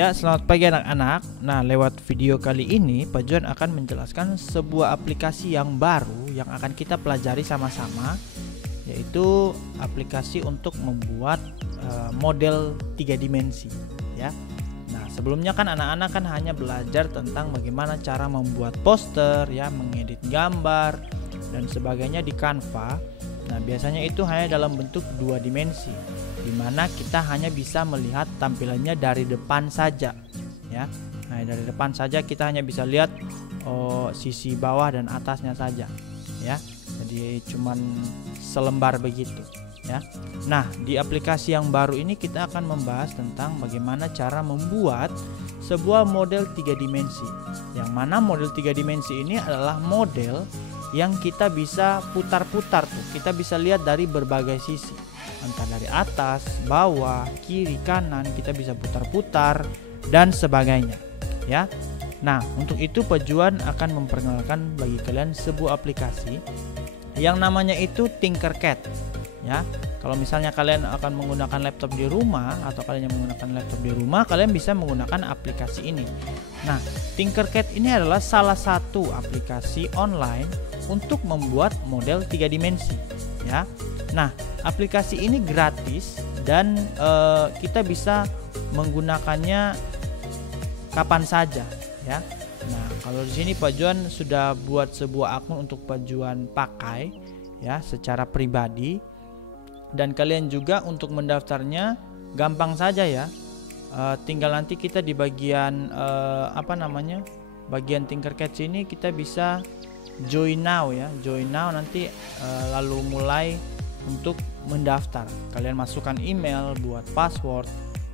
Ya, selamat pagi anak-anak. Nah, lewat video kali ini Pak Juan akan menjelaskan sebuah aplikasi yang baru yang akan kita pelajari sama-sama, yaitu aplikasi untuk membuat model 3 dimensi ya. Nah, sebelumnya kan anak-anak kan hanya belajar tentang bagaimana cara membuat poster ya, mengedit gambar dan sebagainya di Canva. Nah, biasanya itu hanya dalam bentuk 2 dimensi, di mana kita hanya bisa melihat tampilannya dari depan saja ya. Nah, dari depan saja kita hanya bisa lihat sisi bawah dan atasnya saja ya. Jadi cuman selembar begitu ya. Nah, di aplikasi yang baru ini kita akan membahas tentang bagaimana cara membuat sebuah model 3 dimensi. Yang mana model 3 dimensi ini adalah model yang kita bisa putar-putar tuh. Kita bisa lihat dari berbagai sisi, entah dari atas, bawah, kiri, kanan, kita bisa putar-putar dan sebagainya ya. Nah, untuk itu Pak Juan akan memperkenalkan bagi kalian sebuah aplikasi yang namanya itu Tinkercad ya. Kalau misalnya kalian akan menggunakan laptop di rumah atau kalian yang menggunakan laptop di rumah, kalian bisa menggunakan aplikasi ini. Nah, Tinkercad ini adalah salah satu aplikasi online untuk membuat model 3 dimensi ya. Nah, aplikasi ini gratis dan kita bisa menggunakannya kapan saja ya. Nah, kalau di sini Pak Juan sudah buat sebuah akun untuk Pak Juan pakai ya secara pribadi, dan kalian juga untuk mendaftarnya gampang saja ya. Tinggal nanti kita di bagian bagian Tinkercad sini kita bisa join now ya, join now nanti lalu mulai untuk mendaftar. Kalian masukkan email, buat password,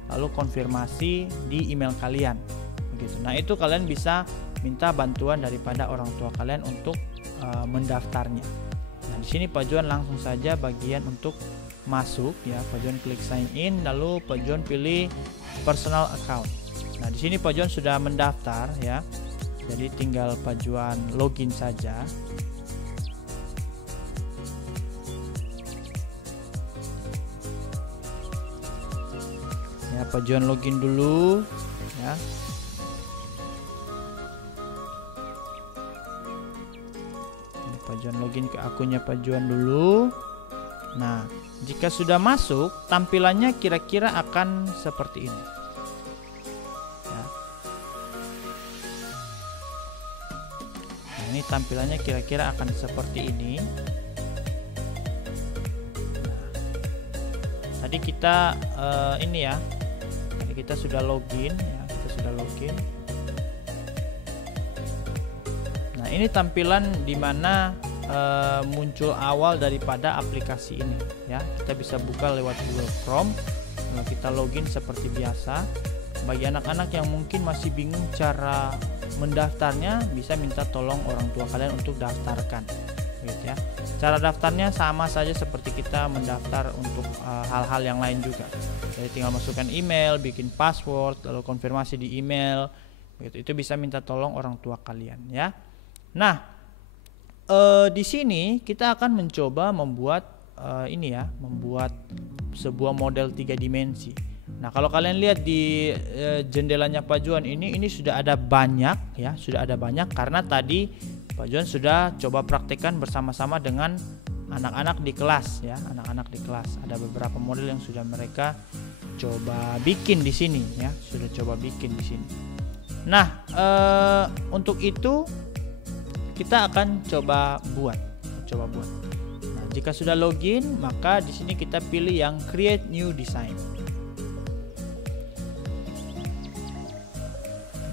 lalu konfirmasi di email kalian begitu. Nah, itu kalian bisa minta bantuan daripada orang tua kalian untuk mendaftarnya. Nah, di sini Pak Juan langsung saja bagian untuk masuk ya. Pak Juan klik sign in, lalu Pak Juan pilih personal account. Nah, di sini Pak Juan sudah mendaftar ya. Jadi tinggal Pak Juan login saja. Ya, Pak Juan login dulu ya. Ini Pak Juan login ke akunnya Pak Juan dulu. Nah, jika sudah masuk, tampilannya kira-kira akan seperti ini ya. Nah, ini tampilannya kira-kira akan seperti ini. Nah, tadi kita ini ya, tadi kita sudah login ya, kita sudah login. Nah, ini tampilan dimana muncul awal daripada aplikasi ini ya. Kita bisa buka lewat Google Chrome. Nah, kita login seperti biasa. Bagi anak-anak yang mungkin masih bingung cara mendaftarnya, bisa minta tolong orang tua kalian untuk daftarkan gitu ya. Cara daftarnya sama saja seperti kita mendaftar untuk hal-hal yang lain juga. Jadi tinggal masukkan email, bikin password, lalu konfirmasi di email gitu. Itu bisa minta tolong orang tua kalian ya. Nah, di sini kita akan mencoba membuat ini ya, membuat sebuah model 3 dimensi. Nah, kalau kalian lihat di jendelanya Pak Juan ini sudah ada banyak ya, sudah ada banyak karena tadi Pak Juan sudah coba praktekkan bersama-sama dengan anak-anak di kelas ya, anak-anak di kelas. Ada beberapa model yang sudah mereka coba bikin di sini ya, sudah coba bikin di sini. Nah, untuk itu kita akan coba buat. Nah, jika sudah login, maka di sini kita pilih yang create new design.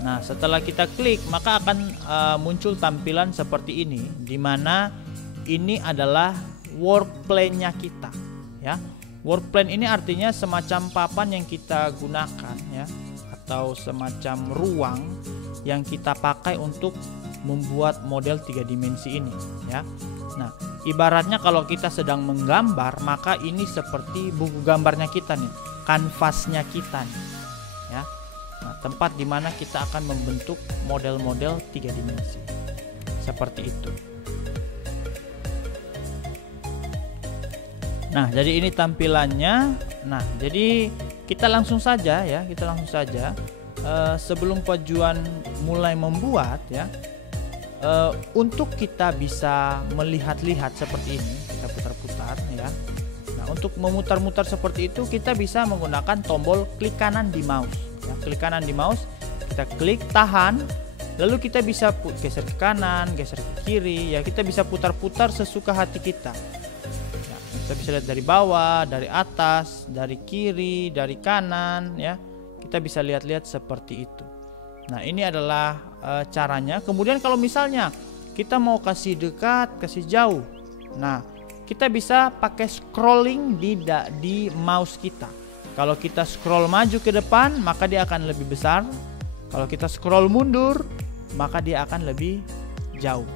Nah, setelah kita klik, maka akan muncul tampilan seperti ini, di mana ini adalah work plan-nya kita ya. Work plan ini artinya semacam papan yang kita gunakan ya, atau semacam ruang yang kita pakai untuk membuat model 3 dimensi ini ya. Nah, ibaratnya kalau kita sedang menggambar, maka ini seperti buku gambarnya kita nih, kanvasnya kita nih ya. Nah, tempat dimana kita akan membentuk model-model 3 dimensi seperti itu. Nah, jadi ini tampilannya. Nah, jadi kita langsung saja ya, kita langsung saja sebelum Pak Juan mulai membuat ya, untuk kita bisa melihat-lihat seperti ini, kita putar-putar ya. Nah, untuk memutar-mutar seperti itu kita bisa menggunakan tombol klik kanan di mouse ya. Klik kanan di mouse, kita klik tahan, lalu kita bisa geser ke kanan, geser ke kiri ya. Kita bisa putar-putar sesuka hati kita ya. Kita bisa lihat dari bawah, dari atas, dari kiri, dari kanan ya. Kita bisa lihat-lihat seperti itu. Nah, ini adalah caranya. Kemudian kalau misalnya kita mau kasih dekat, kasih jauh, nah kita bisa pakai scrolling di mouse kita. Kalau kita scroll maju ke depan, maka dia akan lebih besar. Kalau kita scroll mundur, maka dia akan lebih jauh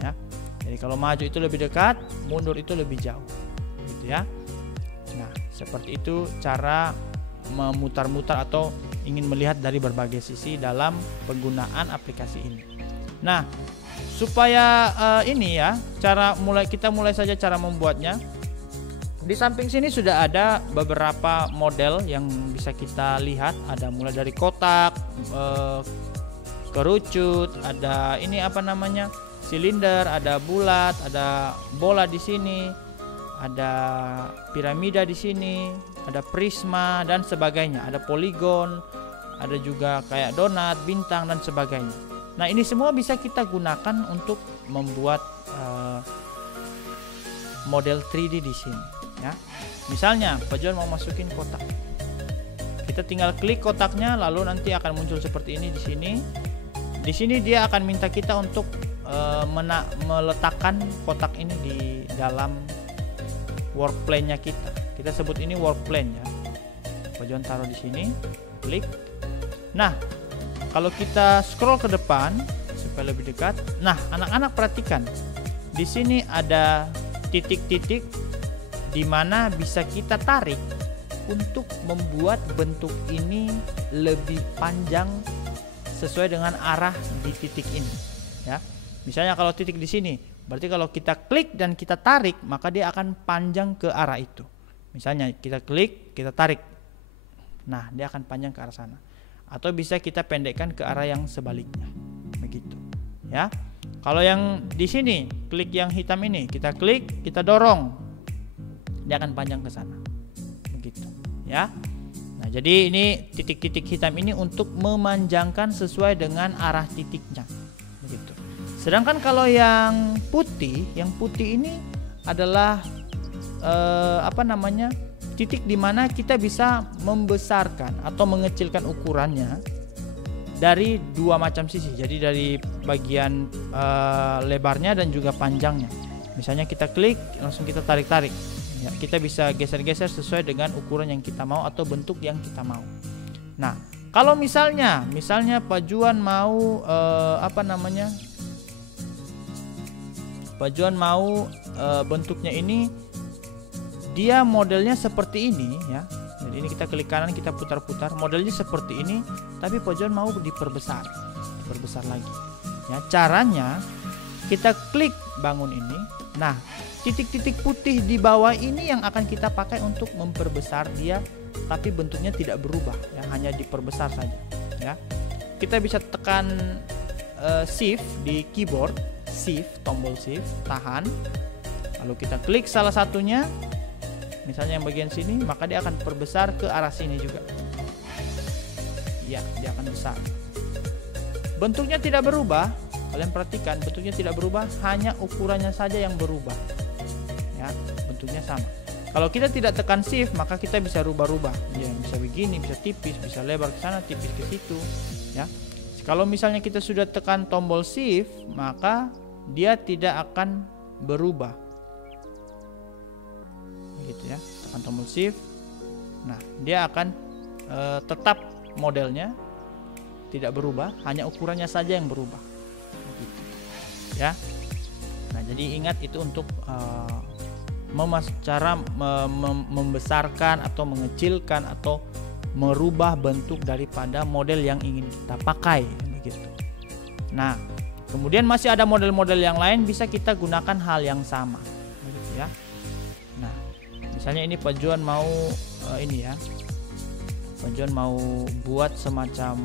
ya. Jadi kalau maju itu lebih dekat, mundur itu lebih jauh gitu ya. Nah, seperti itu cara memutar-mutar atau ingin melihat dari berbagai sisi dalam penggunaan aplikasi ini. Nah, supaya ini ya, kita mulai saja cara membuatnya. Di samping sini sudah ada beberapa model yang bisa kita lihat. Ada mulai dari kotak, kerucut, ada ini apa namanya, silinder, ada bulat, ada bola di sini, ada piramida di sini, ada prisma dan sebagainya, ada poligon, ada juga kayak donat, bintang dan sebagainya. Nah, ini semua bisa kita gunakan untuk membuat model 3D di sini ya. Misalnya Pak Juan mau masukin kotak, kita tinggal klik kotaknya, lalu nanti akan muncul seperti ini di sini. Di sini dia akan minta kita untuk meletakkan kotak ini di dalam work plane-nya kita. Kita sebut ini work plane ya. Pak Juan taruh di sini, klik. Nah, kalau kita scroll ke depan supaya lebih dekat. Nah, anak-anak perhatikan. Di sini ada titik-titik di mana bisa kita tarik untuk membuat bentuk ini lebih panjang sesuai dengan arah di titik ini ya. Misalnya kalau titik di sini, berarti kalau kita klik dan kita tarik, maka dia akan panjang ke arah itu. Misalnya kita klik, kita tarik, nah dia akan panjang ke arah sana. Atau bisa kita pendekkan ke arah yang sebaliknya, begitu ya. Kalau yang di sini, klik yang hitam ini, kita klik, kita dorong, dia akan panjang ke sana, begitu ya. Nah, jadi ini titik-titik hitam ini untuk memanjangkan sesuai dengan arah titiknya, begitu. Sedangkan kalau yang putih ini adalah titik di mana kita bisa membesarkan atau mengecilkan ukurannya dari dua macam sisi. Jadi dari bagian lebarnya dan juga panjangnya. Misalnya kita klik, langsung kita tarik-tarik. Ya, kita bisa geser-geser sesuai dengan ukuran yang kita mau atau bentuk yang kita mau. Nah, kalau misalnya Pak Juan mau Pak Juan mau bentuknya ini dia modelnya seperti ini ya. Jadi ini kita klik kanan, kita putar-putar, modelnya seperti ini, tapi Pak Juan mau diperbesar lagi. Ya, caranya kita klik bangun ini. Nah, titik-titik putih di bawah ini yang akan kita pakai untuk memperbesar dia, tapi bentuknya tidak berubah ya, hanya diperbesar saja ya. Kita bisa tekan shift di keyboard, tombol shift, tahan. Lalu kita klik salah satunya. Misalnya yang bagian sini, maka dia akan perbesar ke arah sini juga. Ya, dia akan besar. Bentuknya tidak berubah. Kalian perhatikan, bentuknya tidak berubah, hanya ukurannya saja yang berubah. Ya, bentuknya sama. Kalau kita tidak tekan shift, maka kita bisa rubah-rubah. Ya, bisa begini, bisa tipis, bisa lebar ke sana, tipis ke situ. Ya. Kalau misalnya kita sudah tekan tombol shift, maka dia tidak akan berubah. Gitu ya, tekan tombol shift. Nah, dia akan tetap modelnya tidak berubah, hanya ukurannya saja yang berubah. Gitu. Ya. Nah, jadi ingat itu untuk cara membesarkan atau mengecilkan atau merubah bentuk daripada model yang ingin kita pakai, begitu. Nah, kemudian masih ada model-model yang lain bisa kita gunakan hal yang sama, begitu ya. Nah, misalnya ini Pak Juan mau ini ya, Pak John mau buat semacam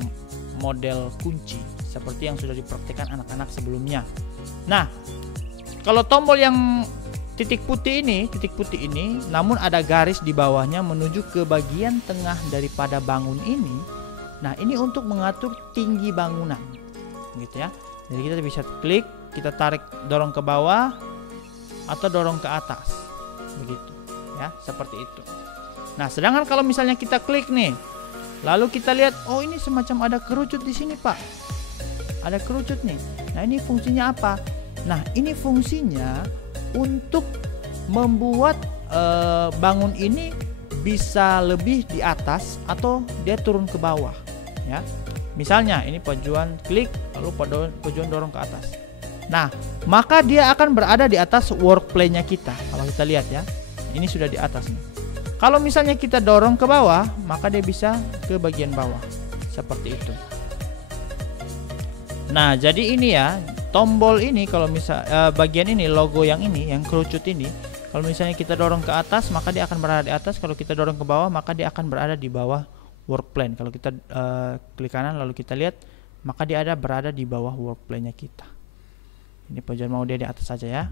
model kunci seperti yang sudah dipraktikkan anak-anak sebelumnya. Nah, kalau tombol yang titik putih ini, namun ada garis di bawahnya menuju ke bagian tengah daripada bangun ini. Nah, ini untuk mengatur tinggi bangunan, gitu ya. Jadi kita bisa klik, kita tarik, dorong ke bawah atau dorong ke atas, begitu ya, seperti itu. Nah, sedangkan kalau misalnya kita klik nih, lalu kita lihat, oh ini semacam ada kerucut di sini Pak, ada kerucut nih. Nah, ini fungsinya apa? Nah, ini fungsinya untuk membuat bangun ini bisa lebih di atas atau dia turun ke bawah, ya. Misalnya ini Pak John klik, lalu Pak John dorong ke atas. Nah, maka dia akan berada di atas workplay-nya kita. Kalau kita lihat ya, ini sudah di atas nih. Kalau misalnya kita dorong ke bawah, maka dia bisa ke bagian bawah, seperti itu. Nah, jadi ini ya, tombol ini kalau misal bagian ini, logo yang ini, yang kerucut ini, kalau misalnya kita dorong ke atas, maka dia akan berada di atas. Kalau kita dorong ke bawah, maka dia akan berada di bawah work plan. Kalau kita klik kanan lalu kita lihat, maka dia berada di bawah work plan-nya kita. Ini Pak John mau dia di atas saja ya,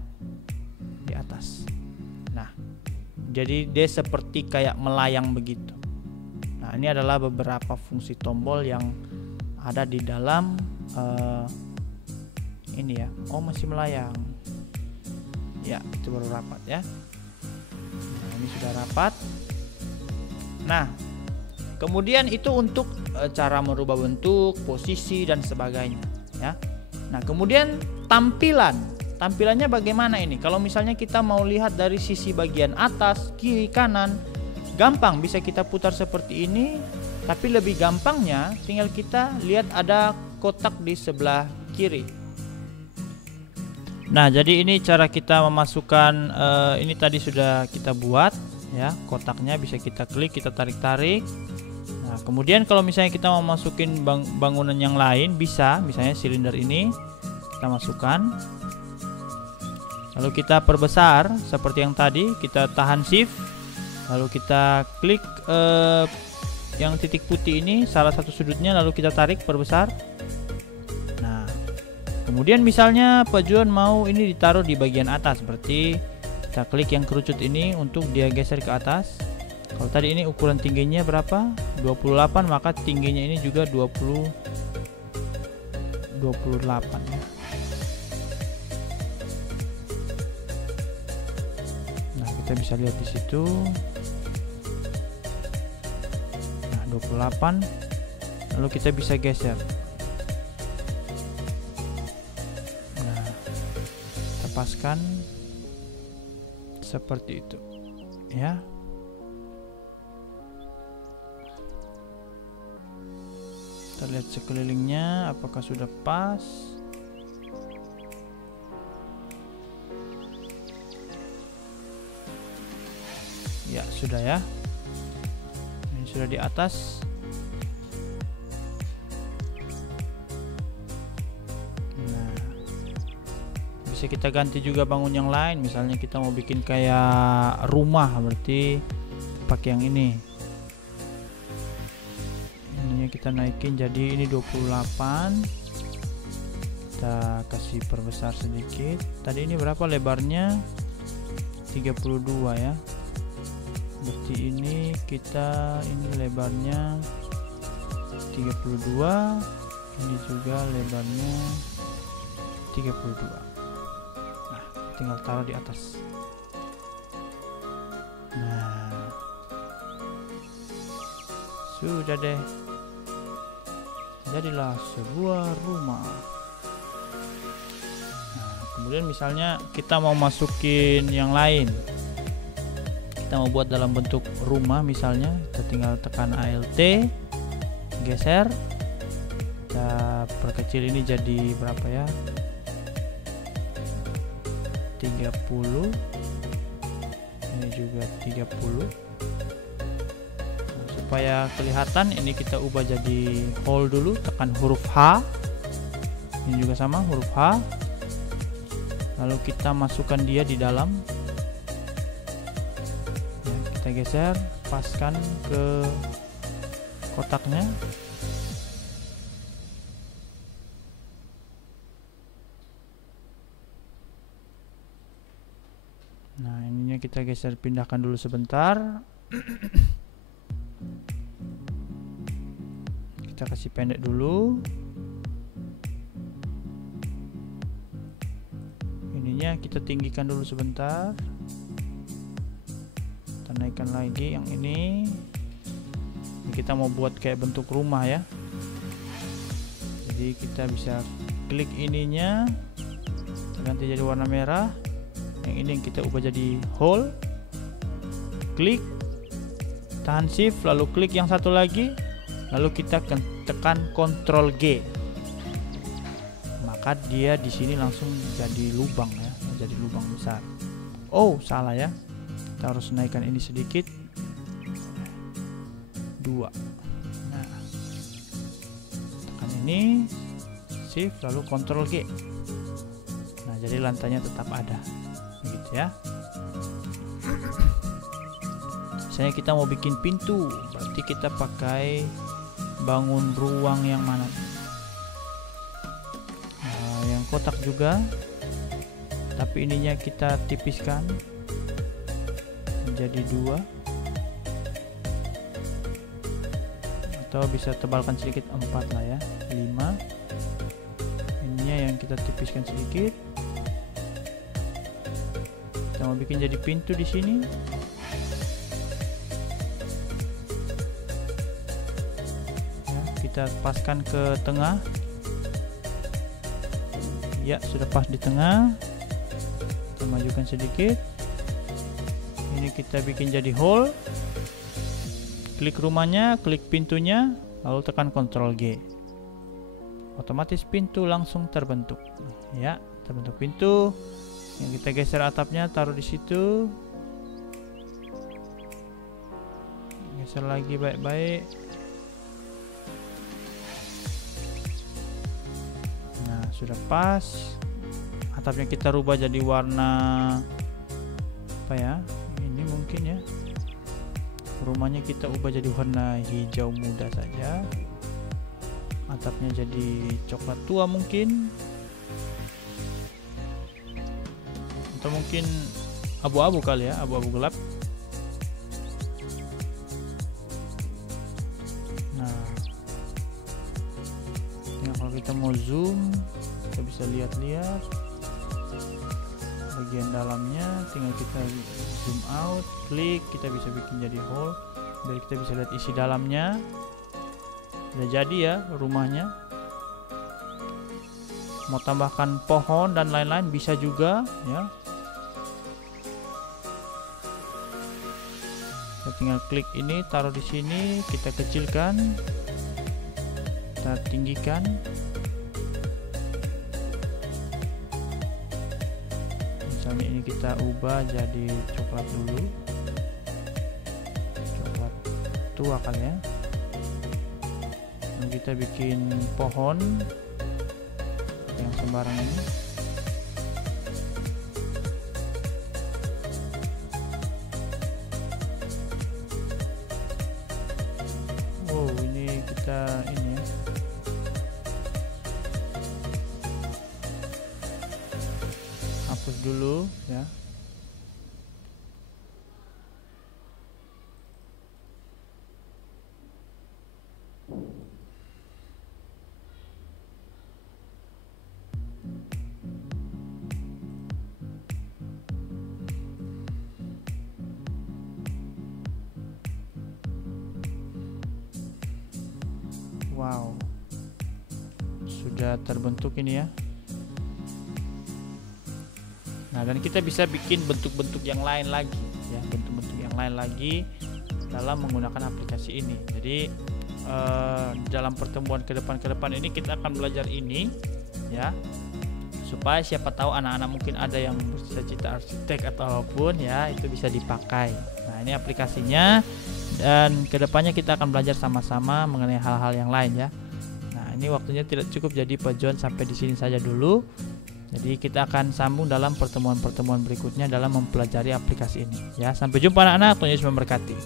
di atas. Nah, jadi dia seperti kayak melayang begitu. Nah, ini adalah beberapa fungsi tombol yang ada di dalam ini ya. Oh, masih melayang ya, itu baru rapat ya. Nah, ini sudah rapat. Nah, kemudian itu untuk cara merubah bentuk, posisi dan sebagainya ya. Nah, kemudian tampilannya bagaimana ini? Kalau misalnya kita mau lihat dari sisi bagian atas, kiri, kanan, gampang bisa kita putar seperti ini. Tapi lebih gampangnya tinggal kita lihat ada kotak di sebelah kiri. Nah, jadi ini cara kita memasukkan ini tadi sudah kita buat ya, kotaknya bisa kita klik, kita tarik-tarik. Nah, kemudian kalau misalnya kita mau masukin bangunan yang lain bisa, misalnya silinder ini kita masukkan. Lalu kita perbesar seperti yang tadi, kita tahan shift, lalu kita klik yang titik putih ini salah satu sudutnya, lalu kita tarik perbesar. Nah, kemudian misalnya Pak John mau ini ditaruh di bagian atas, berarti kita klik yang kerucut ini untuk dia geser ke atas. Kalau tadi ini ukuran tingginya berapa? 28, maka tingginya ini juga 28 ya. Nah, kita bisa lihat di situ. Nah, 28. Lalu kita bisa geser. Nah, kita paskan seperti itu ya. Kita lihat sekelilingnya apakah sudah pas. Ya, sudah ya. Ini sudah di atas. Nah, bisa kita ganti juga bangun yang lain. Misalnya kita mau bikin kayak rumah, berarti pakai yang ini. Kita naikin jadi ini 28. Kita kasih perbesar sedikit. Tadi ini berapa lebarnya? 32 ya. Berarti ini kita ini lebarnya 32. Ini juga lebarnya 32. Nah, tinggal taruh di atas. Nah, sudah deh. Jadilah sebuah rumah. Nah, kemudian misalnya kita mau masukin yang lain, kita mau buat dalam bentuk rumah misalnya, kita tinggal tekan ALT, geser, kita perkecil ini jadi berapa ya, 30, ini juga 30. Supaya kelihatan ini kita ubah jadi whole dulu, tekan huruf H. Ini juga sama, huruf H. Lalu kita masukkan dia di dalam ya, kita geser, paskan ke kotaknya. Nah, ininya kita geser, pindahkan dulu sebentar. Kita kasih pendek dulu. Ininya kita tinggikan dulu sebentar. Kita naikkan lagi yang ini. Ini kita mau buat kayak bentuk rumah ya. Jadi kita bisa klik ininya, ganti jadi warna merah. Yang ini yang kita ubah jadi hole. Klik, tahan shift, lalu klik yang satu lagi, lalu kita tekan Ctrl G. Maka dia di sini langsung jadi lubang ya, jadi lubang besar. Oh, salah ya. Kita harus naikkan ini sedikit. 2. Nah, tekan ini, shift, lalu Ctrl G. Nah, jadi lantainya tetap ada. Gitu ya. Misalnya kita mau bikin pintu, berarti kita pakai bangun ruang yang mana? Nah, yang kotak juga, tapi ininya kita tipiskan menjadi 2, atau bisa tebalkan sedikit 4 lah ya, 5. Ininya yang kita tipiskan sedikit. Kita mau bikin jadi pintu di sini. Ya, kita paskan ke tengah. Ya, sudah pas di tengah. Kita majukan sedikit. Ini kita bikin jadi hole. Klik rumahnya, klik pintunya, lalu tekan Ctrl G. Otomatis pintu langsung terbentuk. Ya, terbentuk pintu. Yang kita geser atapnya, taruh di situ. Geser lagi baik-baik. Nah, sudah pas. Atapnya kita rubah jadi warna apa ya? Ini mungkin ya. Rumahnya kita ubah jadi warna hijau muda saja. Atapnya jadi coklat tua mungkin. Atau mungkin abu-abu kali ya, abu-abu gelap. Nah, kalau kita mau zoom, kita bisa lihat-lihat bagian dalamnya. Tinggal kita zoom out, klik, kita bisa bikin jadi hole biar kita bisa lihat isi dalamnya. Udah jadi ya rumahnya. Mau tambahkan pohon dan lain-lain bisa juga ya. Kita tinggal klik ini, taruh di sini, kita kecilkan, kita tinggikan. Misalnya ini kita ubah jadi coklat dulu, coklat tua kali ya. Dan kita bikin pohon yang sembarang ini. Kita ini hapus dulu ya. Wow, sudah terbentuk ini ya. Nah, dan kita bisa bikin bentuk-bentuk yang lain lagi ya, bentuk-bentuk yang lain lagi dalam menggunakan aplikasi ini. Jadi dalam pertemuan ke depan ini kita akan belajar ini ya, supaya siapa tahu anak-anak mungkin ada yang bercita-cita arsitek atau apapun ya, itu bisa dipakai. Nah, ini aplikasinya. Dan kedepannya kita akan belajar sama-sama mengenai hal-hal yang lain ya. Nah, ini waktunya tidak cukup, jadi Pak John sampai di sini saja dulu. Jadi kita akan sambung dalam pertemuan-pertemuan berikutnya dalam mempelajari aplikasi ini ya. Sampai jumpa anak-anak, Tuhan Yesus memberkati.